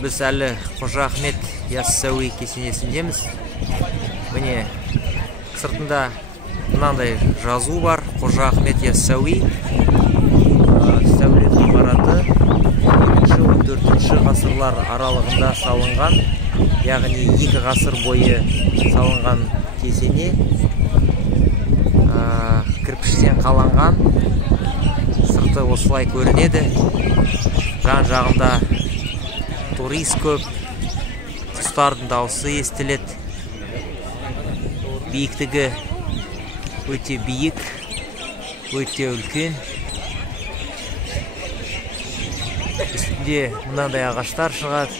Біз әлі Қожа Ахмет Яссауи кесенесіндеміз. Міне сыртында мынандай жазу бар: Қожа Ахмет Яссауи. Сәулет ғимараты 3-14 ғасырлар аралығында салынған, яғни 2 ғасыр бойы салынған кесене. Кірпіштен қаланған, сырты осылай көрінеді. Жан жағында турист көп, құстардың дауысы естіледі. Биіктігі өте биік, өте үлкен. Үстінде мынандай ағаштар шығады.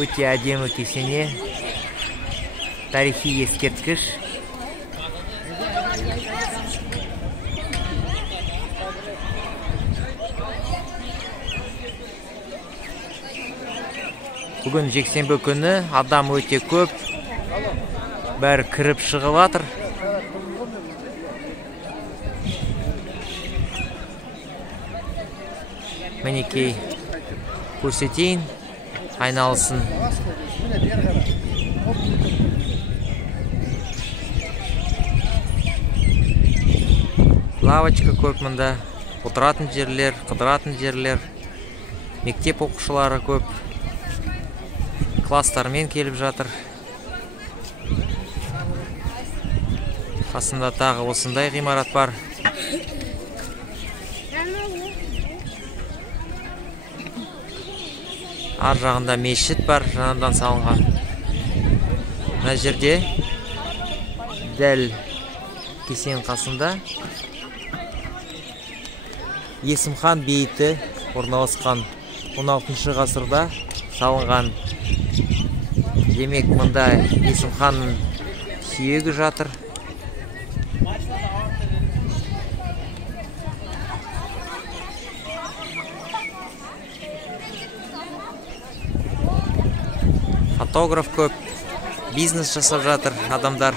Өте әдемі кесене, тарихи ескерткіш. Бүгін жексенбі күні, адам өте көп, бәрі кіріп шығып жатыр. Мінекей көрсетейін, айналысын. Лавочка көп мұнда, отыратын жерлер, қыдыратын жерлер, мектеп оқушылары көп, класстармен келіп жатыр. Қасында тағы осындай ғимарат бар. Ар жағында мешіт бар, жаңадан салынған. Мына жерде дәл кесененің қасында Есім хан бейіті орналасқан. 16 ғасырда салынған. Демек, мұнда Есім ханның сүйегі жатыр. Фотограф көп, бизнес жасап жатыр адамдар,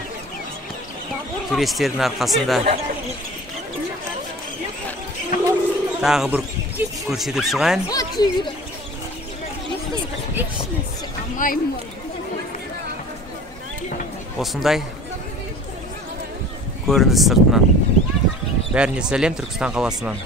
туристердің арқасында. Тағы бір көрсетіп шығайын. Осындай көрініс сыртынан. Бәріне сәлем Түркістан қаласынан.